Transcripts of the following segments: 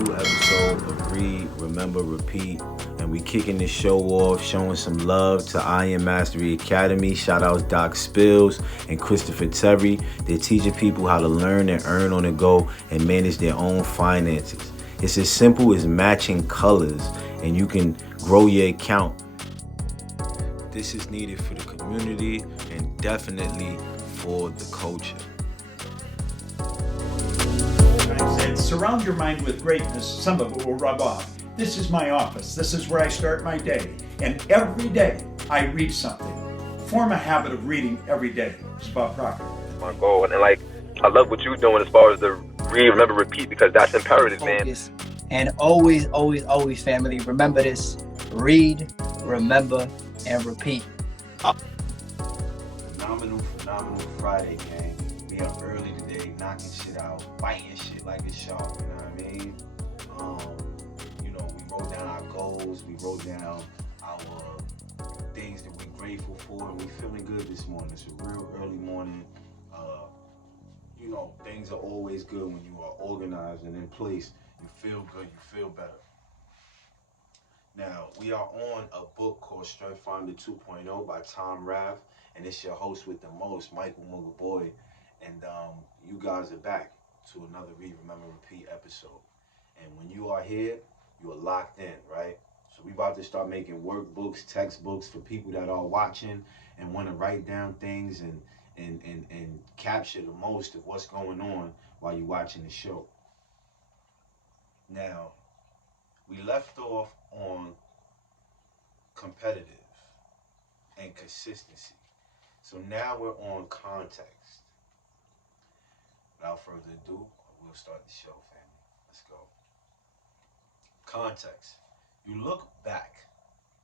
new episode of Read, Remember, Repeat. And we kicking this show off, showing some love to Iron Mastery Academy. Shout out Doc Spills and Christopher Terry. They're teaching people how to learn and earn on the go and manage their own finances. It's as simple as matching colors, and you can grow your account. This is needed for the community and definitely for the culture. I said, surround your mind with greatness, some of it will rub off. This is my office. This is where I start my day. And every day I read something. Form a habit of reading every day. It's about Proctor. My goal. And I love what you're doing as far as the read, remember, repeat, because that's imperative, man. And always, always, always, family, remember this. Read, remember, and repeat. Phenomenal Friday, gang. We up early today, knocking shit out, biting shit like a shark, you know what I mean? We wrote down our goals, we wrote down our things that we're grateful for, and we're feeling good this morning. It's a real early morning. Things are always good when you are organized and in place. You feel good, you feel better. Now, we are on a book called Strength Finder 2.0 by Tom Rath, and it's your host with the most, Michael Mugaboy, and you guys are back to another Read, Remember, Repeat episode. And when you are here, you are locked in, right? So we about to start making workbooks, textbooks for people that are watching and want to write down things and capture the most of what's going on while you're watching the show. Now, we left off on competitive and consistency. So now we're on context. Without further ado, we'll start the show, family. Let's go. Context. You look back.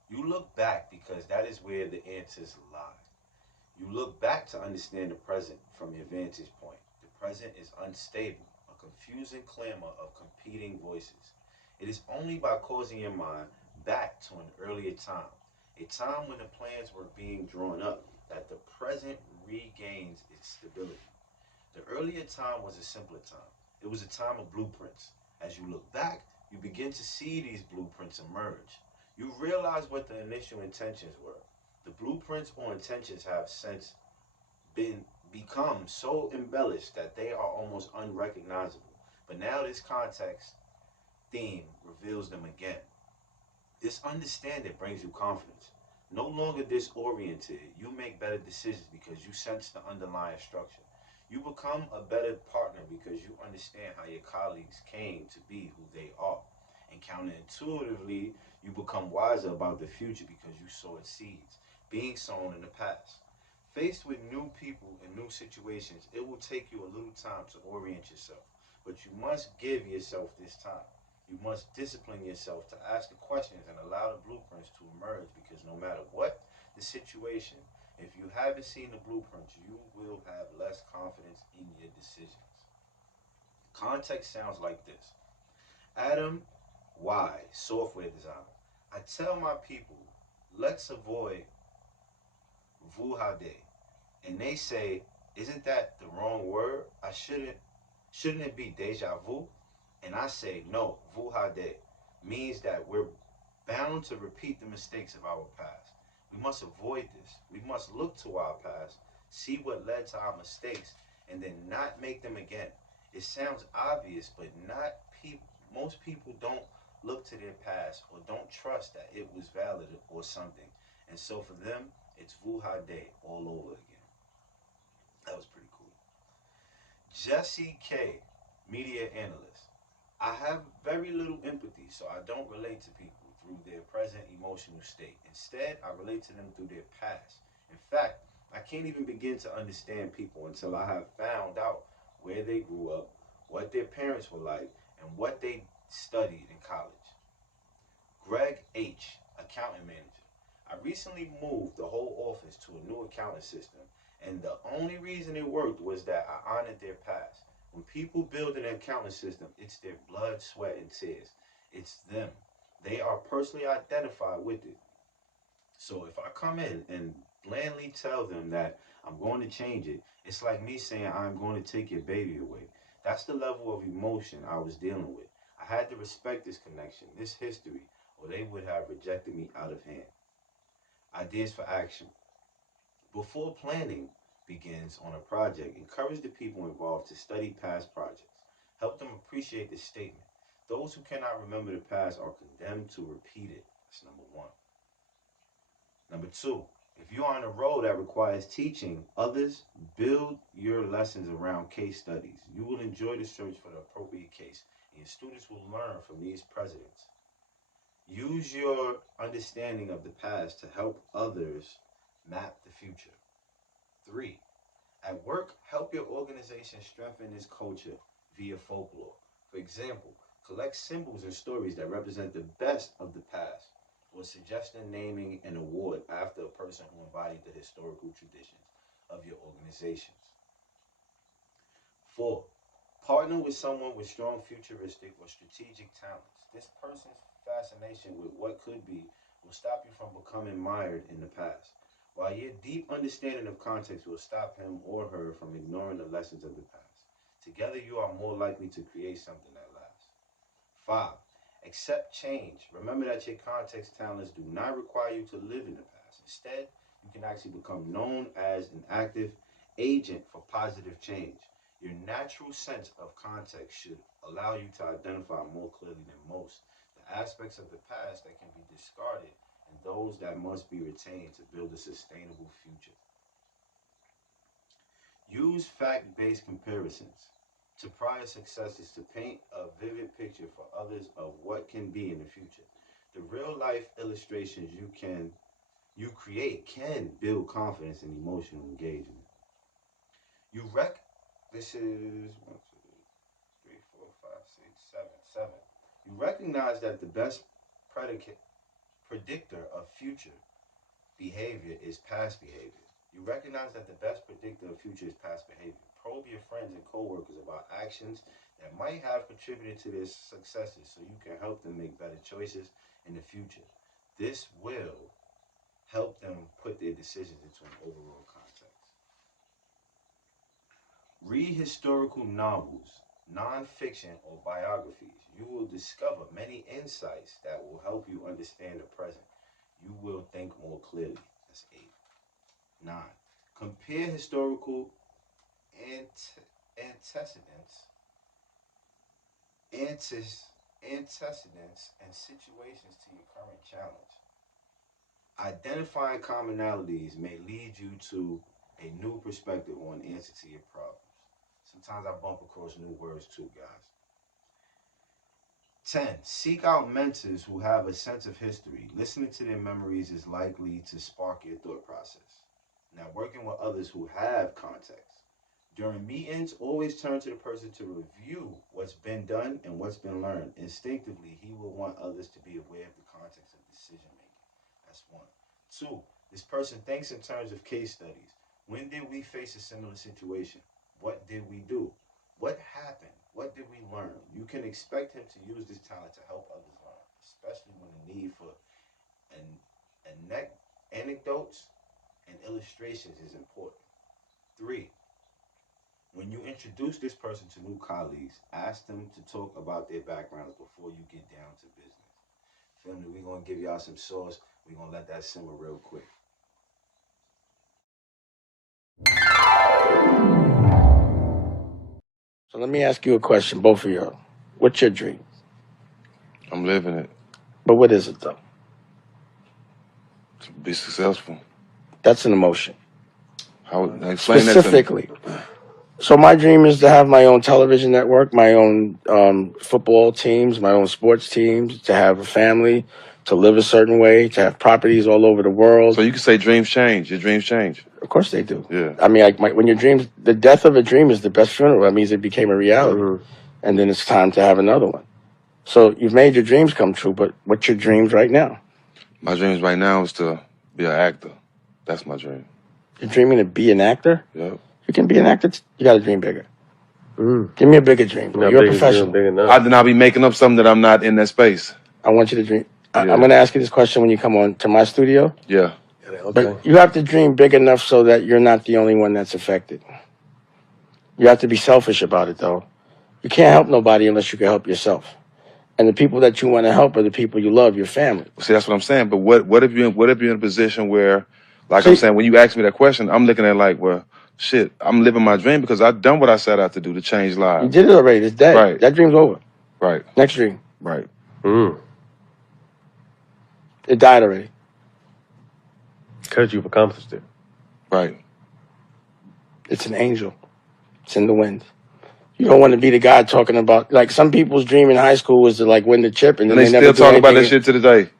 You look back because that is where the answers lie. You look back to understand the present from your vantage point. The present is unstable, a confusing clamor of competing voices. It is only by causing your mind back to an earlier time, a time when the plans were being drawn up, that the present regains its stability. The earlier time was a simpler time. It was a time of blueprints. As you look back, you begin to see these blueprints emerge. You realize what the initial intentions were. The blueprints or intentions have since become so embellished that they are almost unrecognizable. But now this context theme reveals them again. This understanding brings you confidence. No longer disoriented, you make better decisions because you sense the underlying structure. You become a better partner because you understand how your colleagues came to be who they are. And counterintuitively, you become wiser about the future because you sowed seeds being sown in the past. Faced with new people and new situations, it will take you a little time to orient yourself, but you must give yourself this time. You must discipline yourself to ask the questions and allow the blueprints to emerge, because no matter what the situation, if you haven't seen the blueprints, you will have less confidence in your decisions. Context sounds like this. Adam Y, software designer. I tell my people, let's avoid Vuhade. And they say, isn't that the wrong word? Shouldn't it be deja vu? And I say, no, Vuhade means that we're bound to repeat the mistakes of our past. We must avoid this. We must look to our past, see what led to our mistakes, and then not make them again. It sounds obvious, but most people don't look to their past or don't trust that it was valid or something. And so for them, it's Vuhade all over again. That was pretty cool. Jesse K, media analyst. I have very little empathy, so I don't relate to people through their present emotional state. Instead, I relate to them through their past. In fact, I can't even begin to understand people until I have found out where they grew up, what their parents were like, and what they studied in college. Greg H, accounting manager. I recently moved the whole office to a new accounting system, and the only reason it worked was that I honored their past. When people build an accounting system, it's their blood, sweat, and tears. It's them. They are personally identified with it. So if I come in and blandly tell them that I'm going to change it, it's like me saying I'm going to take your baby away. That's the level of emotion I was dealing with. I had to respect this connection, this history, or they would have rejected me out of hand. Ideas for action. Before planning begins on a project, encourage the people involved to study past projects. Help them appreciate the statement. Those who cannot remember the past are condemned to repeat it. That's number one. Number two, if you are on a role that requires teaching others, build your lessons around case studies. You will enjoy the search for the appropriate case, and your students will learn from these precedents. Use your understanding of the past to help others map the future. 3. At work, help your organization strengthen its culture via folklore. For example, collect symbols and stories that represent the best of the past, or suggest naming an award after a person who embodied the historical traditions of your organizations. 4. Partner with someone with strong futuristic or strategic talents. This person's fascination with what could be will stop you from becoming mired in the past, while your deep understanding of context will stop him or her from ignoring the lessons of the past. Together, you are more likely to create something that lasts. 5. Accept change. Remember that your context talents do not require you to live in the past. Instead, you can actually become known as an active agent for positive change. Your natural sense of context should allow you to identify more clearly than most the aspects of the past that can be discarded and those that must be retained to build a sustainable future. Use fact-based comparisons to prior successes to paint a vivid picture for others of what can be in the future. The real-life illustrations you create can build confidence and emotional engagement. This is 1, 2, 3, 4, 5, 6, 7. You recognize that the best predictor of future behavior is past behavior. You recognize that the best predictor of future is past behavior. Probe your friends and coworkers about actions that might have contributed to their successes so you can help them make better choices in the future. This will help them put their decisions into an overall context. Read historical novels, nonfiction, or biographies. You will discover many insights that will help you understand the present. You will think more clearly. That's 8. 9. Compare historical antecedents and situations to your current challenge. Identifying commonalities may lead you to a new perspective or an answer to your problems. Sometimes I bump across new words too, guys. 10. Seek out mentors who have a sense of history. Listening to their memories is likely to spark your thought process. Now, working with others who have context. During meetings, always turn to the person to review what's been done and what's been learned. Instinctively, he will want others to be aware of the context of decision making. That's 1. 2. This person thinks in terms of case studies. When did we face a similar situation? What did we do? What happened? What did we learn? You can expect him to use this talent to help others learn, especially when the need for anecdotes and illustrations is important. 3. When you introduce this person to new colleagues, ask them to talk about their backgrounds before you get down to business. Family, we're going to give y'all some sauce. We're going to let that simmer real quick. So let me ask you a question, both of y'all. What's your dream? I'm living it. But what is it, though? To be successful. That's an emotion. How explain Specifically. So my dream is to have my own television network, my own football teams, my own sports teams, to have a family, to live a certain way, to have properties all over the world. So you can say dreams change. Your dreams change. Of course they do. Yeah. I mean, when your dreams, the death of a dream is the best funeral. That means it became a reality. Mm-hmm. And then it's time to have another one. So you've made your dreams come true, but what's your dreams right now? My dreams right now is to be an actor. That's my dream. You're dreaming to be an actor? Yep. You can be an actor. You got to dream bigger. Give me a bigger dream. You're a professional. I did not be making up something that I'm not in that space. I want you to dream. I'm going to ask you this question when you come on to my studio. Yeah. Okay. But you have to dream big enough so that you're not the only one that's affected. You have to be selfish about it, though. You can't help nobody unless you can help yourself. And the people that you want to help are the people you love, your family. See, that's what I'm saying. But what if you're in a position where, like See, I'm saying, when you ask me that question, I'm looking at like, well, shit, I'm living my dream because I've done what I set out to do to change you lives. did it already. It's dead. Right. That dream's over. Right. Next dream. Right. It died already. Because you've accomplished it. Right. It's an angel. It's in the wind. You don't want to be the guy talking about, like, some people's dream in high school was to, like, win the chip, and then And they never still do talk about that anything. shit to the day.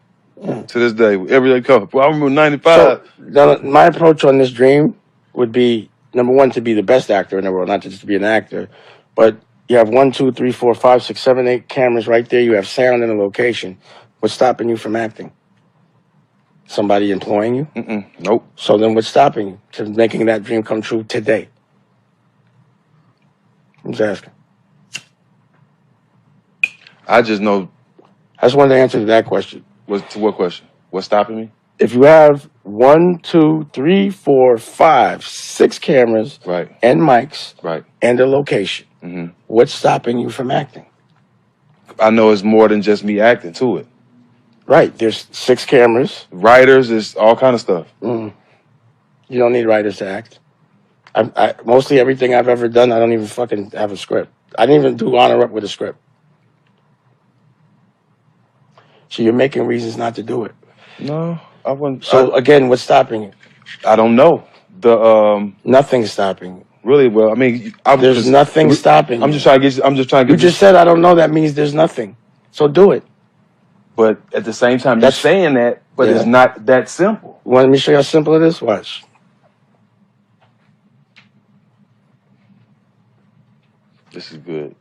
To this day. Every day come. Well, I remember 95. So my approach on this dream would be, number one, to be the best actor in the world, not just to be an actor. But you have 1, 2, 3, 4, 5, 6, 7, 8 cameras right there. You have sound and a location. What's stopping you from acting? Somebody employing you? Nope. So then what's stopping you from making that dream come true today? I'm just asking. I just know. I just wanted to answer to that question. To what question? What's stopping me? If you have 1, 2, 3, 4, 5, 6 cameras, right, and mics, right, and a location, what's stopping you from acting? I know it's more than just me acting to it. Right. There's 6 cameras. Writers, there's all kind of stuff. You don't need writers to act. Mostly everything I've ever done, I don't even fucking have a script. I didn't even do honor up with a script. So you're making reasons not to do it. No, I wouldn't. So again, what's stopping you? I don't know. Nothing's stopping you. Really? Well, I mean, there's nothing stopping you. I'm just trying to get. You just said I don't know. That means there's nothing. So do it. But at the same time, you're saying that, but it's not that simple. Want me to show you how simple it is? Watch. This is good.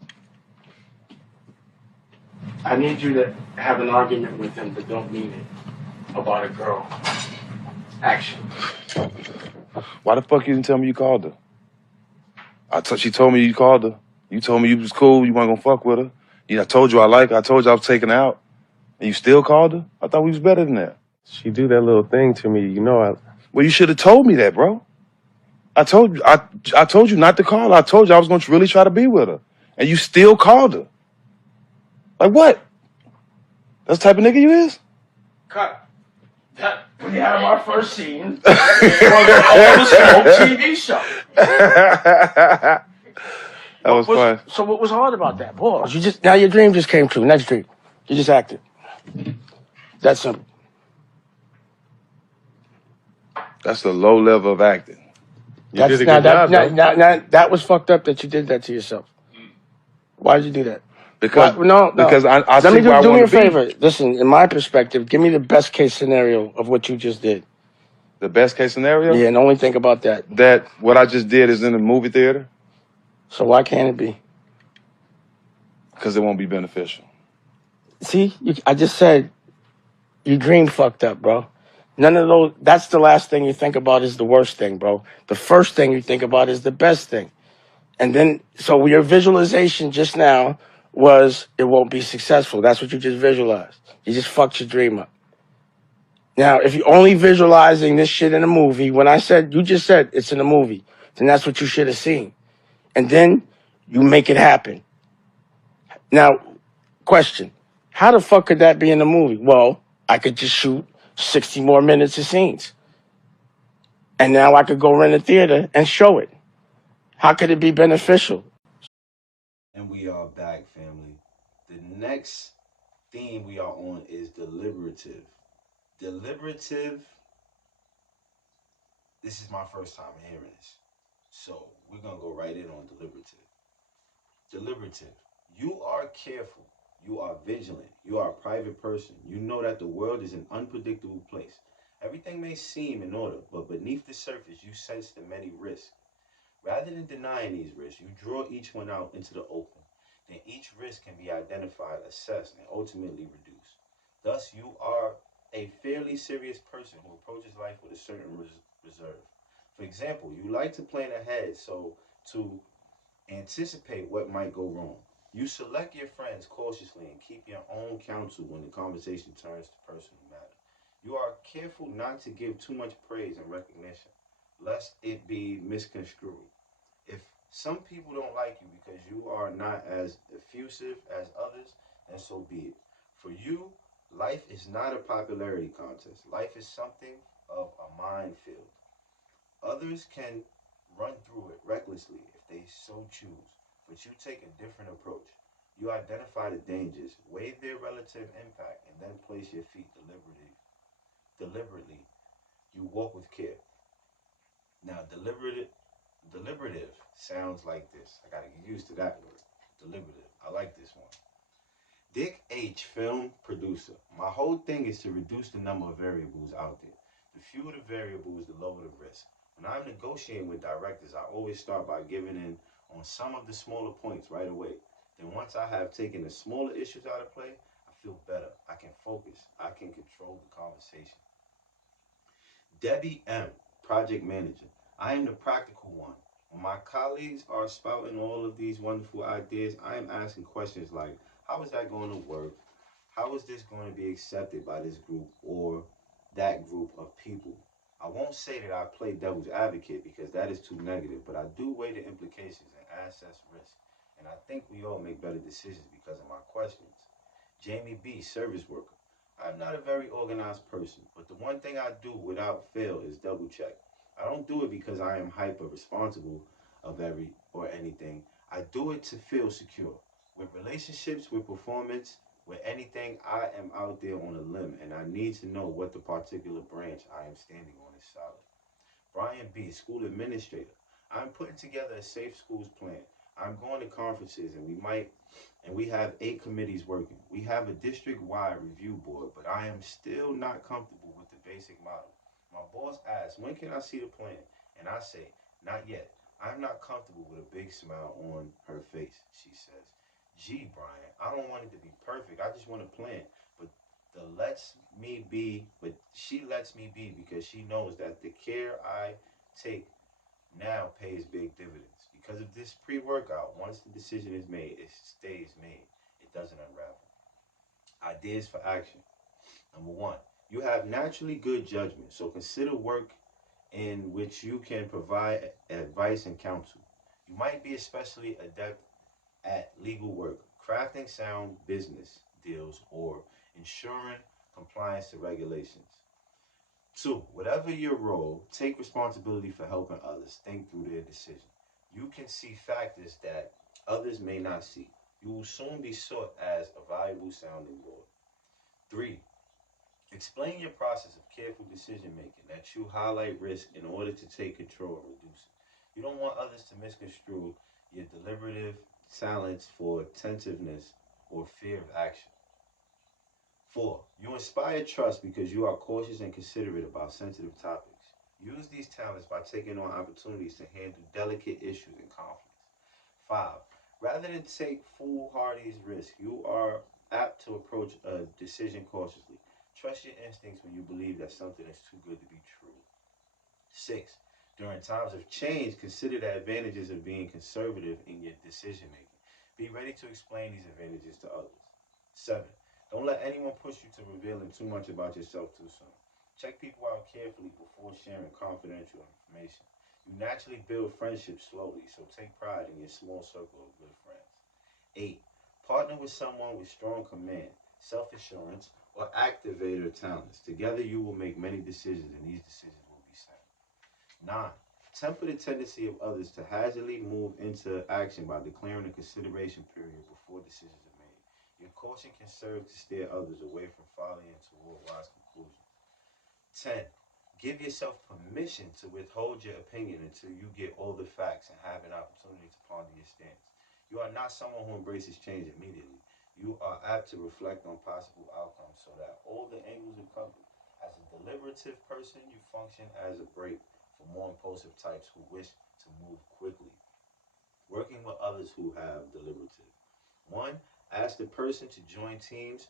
I need you to have an argument with him, but don't mean it. About a girl. Action. Why the fuck you didn't tell me you called her? She told me you called her. You told me you was cool. You weren't gonna fuck with her. I told you I like her. I told you I was taking her out. And you still called her? I thought we was better than that. She do that little thing to me, you know. Well, you should have told me that, bro. I told you not to call her. I told you I was going to really try to be with her. And you still called her. Like what? That's the type of nigga you is? Cut. We have our first scene on the All Smoke TV show. That was fun. So what was hard about that? Pause. Now your dream just came true. Next dream. You just acted. That's simple. That's the low level of acting. You did a good job, now, that was fucked up that you did that to yourself. Why did you do that? Because I Let me see where I do me a want to be. favor. Listen, in my perspective, give me the best case scenario of what you just did. The best case scenario? Yeah, and only think about that. That what I just did is in the movie theater. So why can't it be? Because it won't be beneficial. See, I just said your dream fucked up, bro. None of those. That's the last thing you think about is the worst thing, bro. The first thing you think about is the best thing. And then, so your visualization just now was it won't be successful. That's what you just visualized. You just fucked your dream up. Now, if you're only visualizing this shit in a movie, you just said it's in a movie, then that's what you should have seen. And then you make it happen. Now, question, how the fuck could that be in a movie? Well, I could just shoot 60 more minutes of scenes. And now I could go rent a theater and show it. How could it be beneficial? And we are back, family. The next theme we are on is deliberative. Deliberative, this is my first time hearing this. So we're going to go right in on deliberative. Deliberative, you are careful. You are vigilant. You are a private person. You know that the world is an unpredictable place. Everything may seem in order, but beneath the surface, you sense the many risks. Rather than denying these risks, you draw each one out into the open. Then each risk can be identified, assessed, and ultimately reduced. Thus, you are a fairly serious person who approaches life with a certain reserve. For example, you like to plan ahead to anticipate what might go wrong. You select your friends cautiously and keep your own counsel when the conversation turns to personal matter. You are careful not to give too much praise and recognition, lest it be misconstrued. If some people don't like you because you are not as effusive as others, then so be it. For you, life is not a popularity contest. Life is something of a minefield. Others can run through it recklessly if they so choose, but you take a different approach. You identify the dangers, weigh their relative impact, and then place your feet deliberately. You walk with care. Now, deliberative sounds like this. I gotta get used to that word. Deliberative. I like this one. Dick H, film producer. My whole thing is to reduce the number of variables out there. The fewer the variables, the lower the risk. When I'm negotiating with directors, I always start by giving in on some of the smaller points right away. Then once I have taken the smaller issues out of play, I feel better. I can focus. I can control the conversation. Debbie M, project manager. I am the practical one. When my colleagues are spouting all of these wonderful ideas, I am asking questions like, how is that going to work? How is this going to be accepted by this group or that group of people? I won't say that I play devil's advocate because that is too negative, but I do weigh the implications and assess risk. And I think we all make better decisions because of my questions. Jamie B, service worker. I'm not a very organized person, but the one thing I do without fail is double check. I don't do it because I am hyper responsible of anything. I do it to feel secure. With relationships, with performance, with anything, I am out there on a limb and I need to know what the particular branch I am standing on is solid. Brian B, school administrator. I'm putting together a safe schools plan. I'm going to conferences and we have 8 committees working. We have a district-wide review board, but I am still not comfortable with the basic model. My boss asks, when can I see the plan? And I say, not yet. I'm not comfortable with a big smile on her face, she says. Gee, Brian, I don't want it to be perfect. I just want a plan. But she lets me be because she knows that the care I take now pays big dividends. Because of this pre-workout, once the decision is made, it stays made. It doesn't unravel. Ideas for action. Number 1, you have naturally good judgment, so consider work in which you can provide advice and counsel. You might be especially adept at legal work, crafting sound business deals, or ensuring compliance to regulations. 2, whatever your role, take responsibility for helping others think through their decision. You can see factors that others may not see. You will soon be sought as a valuable sounding board. 3, explain your process of careful decision making, that you highlight risk in order to take control and reduce it. You don't want others to misconstrue your deliberative talents for attentiveness or fear of action. 4, you inspire trust because you are cautious and considerate about sensitive topics. Use these talents by taking on opportunities to handle delicate issues and conflicts. 5, rather than take foolhardy risks, you are apt to approach a decision cautiously. Trust your instincts when you believe that something is too good to be true. 6, during times of change, consider the advantages of being conservative in your decision making. Be ready to explain these advantages to others. 7, don't let anyone push you to revealing too much about yourself too soon. Check people out carefully before sharing confidential information. You naturally build friendships slowly, so take pride in your small circle of good friends. 8, partner with someone with strong command, self-assurance, or activator talents. Together you will make many decisions, and these decisions will be sound. 9, temper the tendency of others to hazardly move into action by declaring a consideration period before decisions are made. Your caution can serve to steer others away from folly and toward wise conclusions. 10, give yourself permission to withhold your opinion until you get all the facts and have an opportunity to ponder your stance. You are not someone who embraces change immediately. You are apt to reflect on possible outcomes so that all the angles are covered. As a deliberative person, you function as a brake for more impulsive types who wish to move quickly. Working with others who have deliberative. 1, ask the person to join teams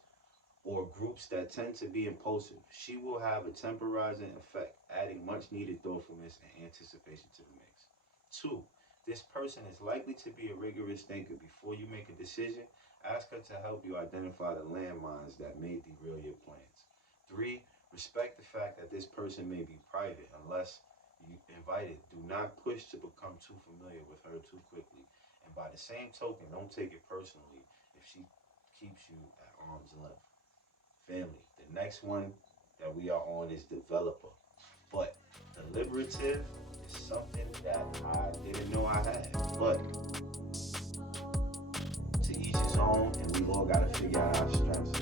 or groups that tend to be impulsive. She will have a temporizing effect, adding much needed thoughtfulness and anticipation to the mix. 2, this person is likely to be a rigorous thinker. Before you make a decision, ask her to help you identify the landmines that may derail your plans. 3, respect the fact that this person may be private unless you invited. Do not push to become too familiar with her too quickly. And by the same token, don't take it personally if she keeps you at arm's length. Family. The next one that we are on is developer. But deliberative is something that I didn't know I had. But to each his own, and we all gotta figure out our strengths.